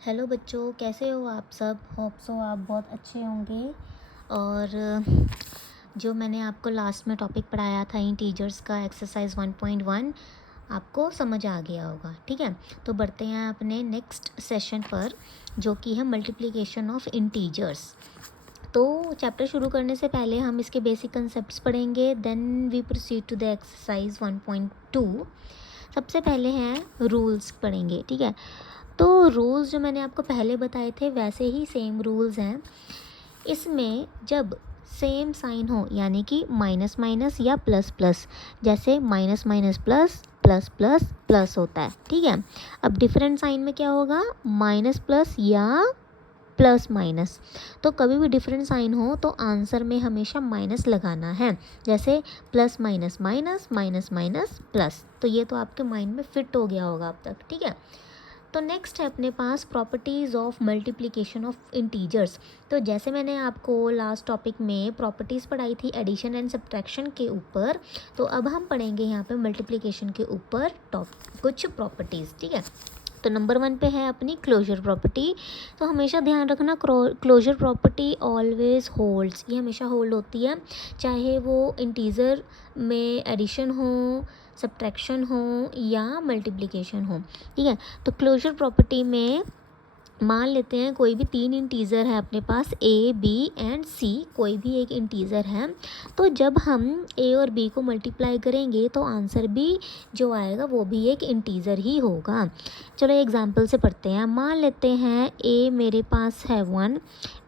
Hello बच्चों, कैसे हो आप सब। होप सो आप बहुत अच्छे होंगे। और जो मैंने आपको लास्ट में टॉपिक पढ़ाया था इंटीजर्स का एक्सरसाइज 1.1 आपको समझ आ गया होगा। ठीक है, तो बढ़ते हैं अपने नेक्स्ट सेशन पर, जो कि है मल्टीप्लिकेशन ऑफ इंटीजर्स। तो चैप्टर शुरू करने से पहले हम इसके बेसिक कंसेप्ट्स पढ़ेंगे, then we proceed to the exercise 1.2। सबसे पहले हैं रूल्स पढ़ेंगे। ठीक है, तो रूल्स जो मैंने आपको पहले बताए थे वैसे ही सेम रूल्स हैं। इसमें जब सेम साइन हो, यानी कि माइनस माइनस या प्लस प्लस, जैसे minus minus plus, plus plus plus होता है। ठीक है, अब डिफरेंट साइन में क्या होगा, माइनस प्लस या प्लस माइनस। तो कभी भी डिफरेंट साइन हो तो आंसर में हमेशा माइनस लगाना है, जैसे plus minus minus, minus minus plus. तो ये तो आपके माइंड में फिट हो गया होगा अब तक। ठीक है, तो नेक्स्ट है अपने पास properties of multiplication of integers. तो जैसे मैंने आपको लास्ट टॉपिक में प्रॉपर्टीज़ पढ़ाई थी एडिशन एंड सब्ट्रैक्शन के ऊपर, तो अब हम पढ़ेंगे यहाँ पे मल्टीप्लिकेशन के ऊपर कुछ प्रॉपर्टीज़। ठीक है, तो नंबर 1 पे है अपनी क्लोजर प्रॉपर्टी। तो हमेशा ध्यान रखना, क्लोजर प्रॉपर्टी ऑलवेज होल्ड्स, ये हमेशा होल्ड होती है, चाहे वो इंटीजर में एडिशन हो, सब्ट्रैक्शन हो या मल्टीप्लिकेशन हो। ठीक है, तो क्लोजर प्रॉपर्टी में मान लेते हैं कोई भी 3 इंटीज़र है अपने पास, ए बी एंड सी, कोई भी एक इंटीज़र है। तो जब हम ए और बी को मल्टीप्लाई करेंगे तो आंसर भी जो आएगा वो भी एक इंटीज़र ही होगा। चलो एग्जांपल से पढ़ते हैं। मान लेते हैं ए मेरे पास है 1,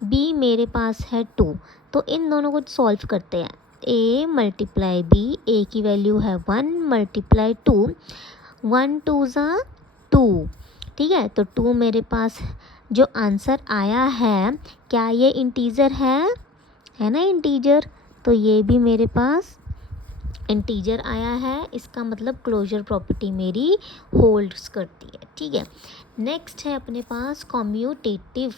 बी मेरे पास है 2। तो इन दोनों को सॉल्व करते हैं। ए मल्टीप्लाई बी, ए की वैल्यू है 1 मल्टीप्लाई 2, 1 2 ज़ा 2। ठीक है, तो 2 मेरे पास जो आंसर आया है, क्या ये इंटीजर है ना इंटीजर, तो ये भी मेरे पास इंटीजर आया है। इसका मतलब क्लोजर प्रॉपर्टी मेरी होल्ड्स करती है। ठीक है, नेक्स्ट है अपने पास कम्युलेटिव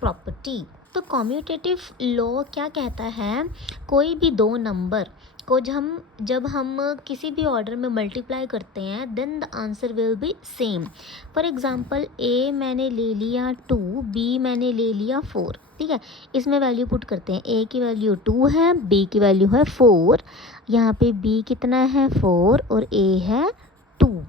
प्रॉपर्टी। तो कम्यूटेटिव लॉ क्या कहता है, कोई भी दो नंबर को जब हम किसी भी ऑर्डर में मल्टीप्लाई करते हैं then the answer will be same. For example A मैंने ले लिया 2, बी मैंने ले लिया 4। ठीक है, इसमें वैल्यू पुट करते हैं। ए की वैल्यू 2 है, बी की वैल्यू है 4, यहाँ पे बी कितना है 4 और ए है 2।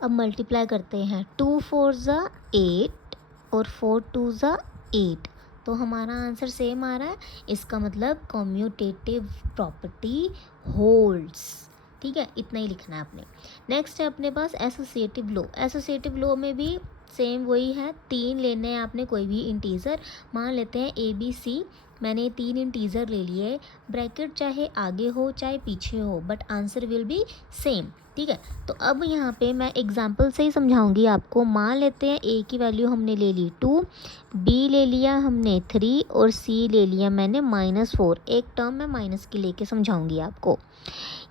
अब मल्टीप्लाई करते हैं, 2 4 ज़ा 8 और 4 2 ज़ा 8, तो हमारा आंसर सेम आ रहा है। इसका मतलब कम्यूटेटिव प्रॉपर्टी होल्ड्स। ठीक है, इतना ही लिखना है आपने। नेक्स्ट है अपने पास एसोसिएटिव लॉ। एसोसिएटिव लॉ में भी सेम वही है, 3 लेने हैं आपने कोई भी इंटीजर। मान लेते हैं ए बी सी, मैंने 3 इंटीजर ले लिए, ब्रैकेट चाहे आगे हो चाहे पीछे हो but answer will be same. ठीक है, तो अब यहाँ पे मैं एग्जांपल से ही समझाऊंगी आपको। मान लेते हैं ए की वैल्यू हमने ले ली 2, बी ले लिया हमने 3 और सी ले लिया मैंने -4। एक टर्म मैं माइनस की लेके समझाऊंगी आपको।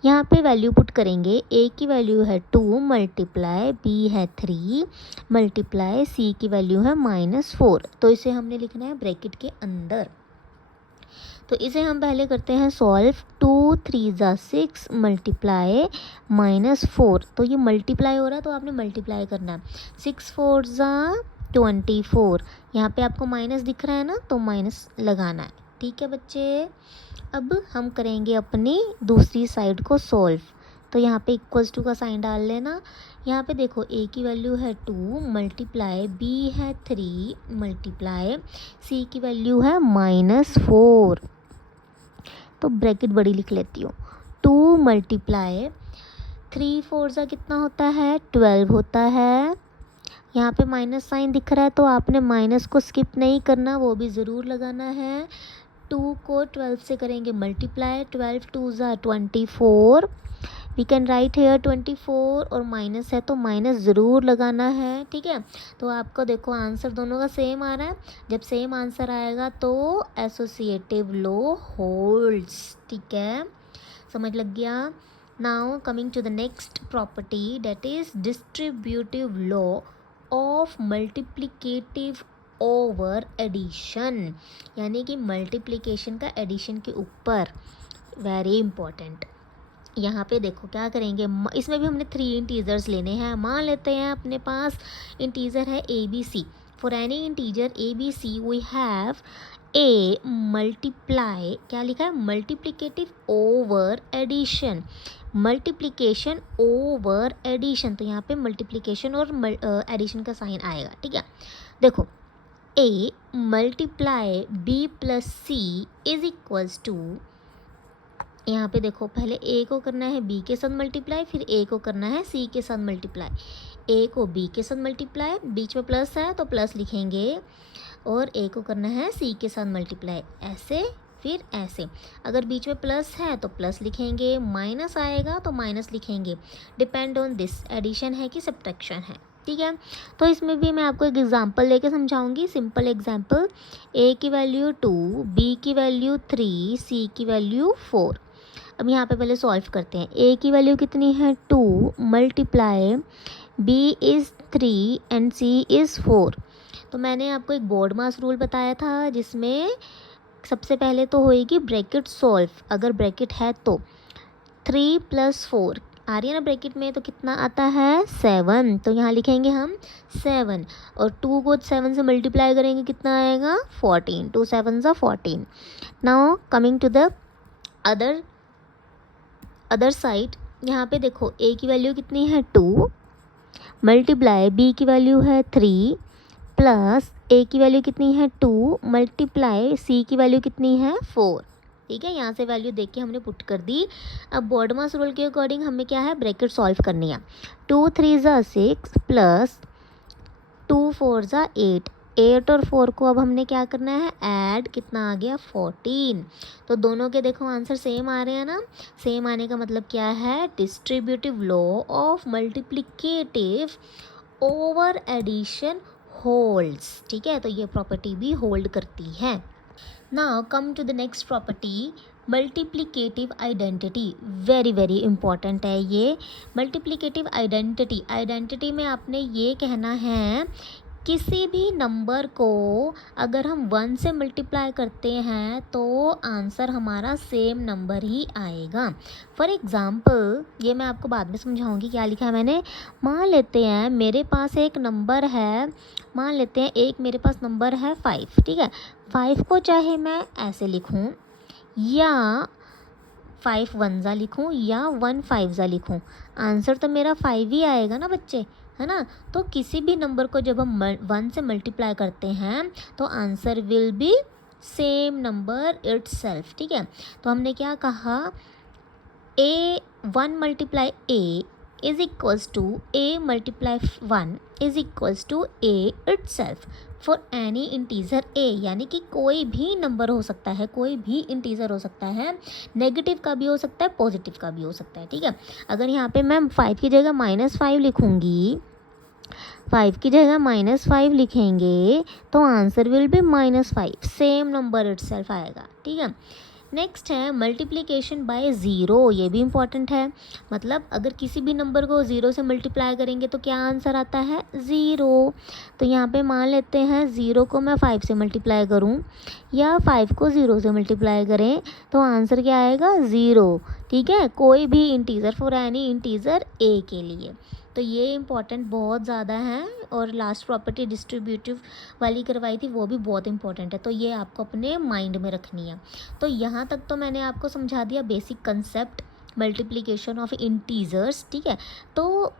यहाँ पे वैल्यू पुट करेंगे, ए की वैल्यू है 2 मल्टीप्लाई बी है 3 मल्टीप्लाई सी की वैल्यू है -4। तो इसे हमने लिखना है ब्रैकेट के अंदर। तो इसे हम पहले करते हैं सॉल्व। 2 3 ज़ा 6 मल्टीप्लाई -4, तो ये मल्टीप्लाई हो रहा है तो आपने मल्टीप्लाई करना है। 6 4 ज़ा 24, यहाँ पे आपको माइनस दिख रहा है ना, तो माइनस लगाना है। ठीक है बच्चे, अब हम करेंगे अपनी दूसरी साइड को सॉल्व। तो यहाँ पे इक्वल्स टू का साइन डाल लेना। यहाँ पे देखो ए की वैल्यू है 2 मल्टीप्लाई बी है 3 मल्टीप्लाई सी की वैल्यू है -4। तो ब्रैकेट बड़ी लिख लेती हूँ। 2 मल्टीप्लाई 3 4 ज़ा कितना होता है 12 होता है। यहाँ पे माइनस साइन दिख रहा है तो आपने माइनस को स्किप नहीं करना, वो भी ज़रूर लगाना है। 2 को 12 से करेंगे मल्टीप्लाई, 12 2 ज़ा 24, वी कैन राइट हेयर 24, और माइनस है तो माइनस ज़रूर लगाना है। ठीक है, तो आपको देखो आंसर दोनों का सेम आ रहा है। जब सेम आंसर आएगा तो एसोसिएटिव लॉ होल्ड्स। ठीक है, समझ लग गया। Now coming to the next property, that is distributive law of multiplicative over addition, यानी कि मल्टीप्लिकेशन का एडिशन के ऊपर। वेरी इंपॉर्टेंट, यहाँ पे देखो क्या करेंगे, इसमें भी हमने 3 इंटीजर्स लेने हैं। मान लेते हैं अपने पास इंटीजर है A B C. For any integer A B C we have A multiply, क्या लिखा है, multiplicative over addition, multiplication over addition. तो यहाँ पे मल्टीप्लिकेशन और एडिशन का साइन आएगा, ठीक है। देखो A multiply B plus C is equals to, यहाँ पे देखो पहले ए को करना है बी के साथ मल्टीप्लाई, फिर ए को करना है सी के साथ मल्टीप्लाई। ए को बी के साथ मल्टीप्लाई, बीच में प्लस है तो प्लस लिखेंगे, और ए को करना है सी के साथ मल्टीप्लाई, ऐसे फिर ऐसे। अगर बीच में प्लस है तो प्लस लिखेंगे, माइनस आएगा तो माइनस लिखेंगे, डिपेंड ऑन दिस एडिशन है कि सब्ट्रैक्शन है, ठीक है। तो इसमें भी मैं आपको एक एग्जांपल लेके समझाऊंगी, सिंपल एग्जांपल। ए की वैल्यू 2, बी की वैल्यू 3, सी की वैल्यू 4। अब यहाँ पे पहले सॉल्व करते हैं। ए की वैल्यू कितनी है 2 multiply B is 3 and C is 4। तो मैंने आपको एक बोर्ड मास रूल बताया था, जिसमें सबसे पहले तो होएगी ब्रैकेट सॉल्व, अगर ब्रैकेट है तो 3 + 4 आ रही है ना ब्रैकेट में, तो कितना आता है 7। तो यहाँ लिखेंगे हम 7, और 2 को 7 से मल्टीप्लाई करेंगे कितना आएगा 14, 2 7 = 14। Now coming to the other side, यहाँ पे देखो ए की वैल्यू कितनी है 2 मल्टीप्लाई बी की वैल्यू है 3 प्लस ए की वैल्यू कितनी है 2 मल्टीप्लाई सी की वैल्यू कितनी है 4, ठीक है। यहाँ से वैल्यू देख के हमने पुट कर दी। अब बोर्ड मास रूल के अकॉर्डिंग हमें क्या है, ब्रैकेट सॉल्व करनी है। 2 3 = 6 प्लस 2 4 = 8, 8 और 4 को अब हमने क्या करना है ऐड, कितना आ गया 14। तो दोनों के देखो आंसर सेम आ रहे हैं ना। सेम आने का मतलब क्या है, distributive law of multiplicative over addition holds, ठीक है। तो ये प्रॉपर्टी भी होल्ड करती है। Now come to the next property, multiplicative identity. Very very important है ये मल्टीप्लिकेटिव आइडेंटिटी में आपने ये कहना है, किसी भी नंबर को अगर हम 1 से मल्टीप्लाई करते हैं तो आंसर हमारा सेम नंबर ही आएगा। फॉर एग्ज़ाम्पल, ये मैं आपको बाद में समझाऊंगी क्या लिखा है मैंने। मान लेते हैं मेरे पास एक नंबर है, मान लेते हैं एक मेरे पास नंबर है 5, ठीक है। 5 को चाहे मैं ऐसे लिखूं, या 5 1 ज़ा लिखूं, या 1 5 ज़ा लिखूं, आंसर तो मेरा 5 ही आएगा ना बच्चे, है ना। तो किसी भी नंबर को जब हम 1 से मल्टीप्लाई करते हैं तो answer will be same number itself, ठीक है। तो हमने क्या कहा, A 1 multiply A is equals to A multiply 1 is equals to A itself for any integer A, यानी कि कोई भी नंबर हो सकता है, कोई भी इंटीजर हो सकता है, नेगेटिव का भी हो सकता है, पॉजिटिव का भी हो सकता है, ठीक है। अगर यहाँ पे मैं 5 की जगह -5 लिखूँगी, 5 की जगह -5 लिखेंगे तो answer will B -5, same number itself आएगा, ठीक है। नेक्स्ट है मल्टीप्लिकेशन बाय ज़ीरो, ये भी इम्पॉर्टेंट है। मतलब अगर किसी भी नंबर को 0 से मल्टीप्लाई करेंगे तो क्या आंसर आता है 0। तो यहाँ पे मान लेते हैं 0 को मैं 5 से मल्टीप्लाई करूँ, या 5 को 0 से मल्टीप्लाई करें तो आंसर क्या आएगा 0, ठीक है। कोई भी इंटीजर, फॉर एनी इंटीजर ए के लिए। तो ये इम्पॉर्टेंट बहुत ज़्यादा है। और लास्ट प्रॉपर्टी डिस्ट्रीब्यूटिव वाली करवाई थी, वो भी बहुत इंपॉर्टेंट है, तो ये आपको अपने माइंड में रखनी है। तो यहाँ तक तो मैंने आपको समझा दिया basic concept multiplication of integers, ठीक है। तो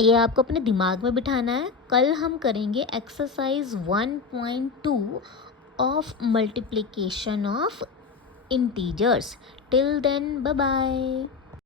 ये आपको अपने दिमाग में बिठाना है। कल हम करेंगे exercise 1.2 of multiplication of integers. Till then bye bye.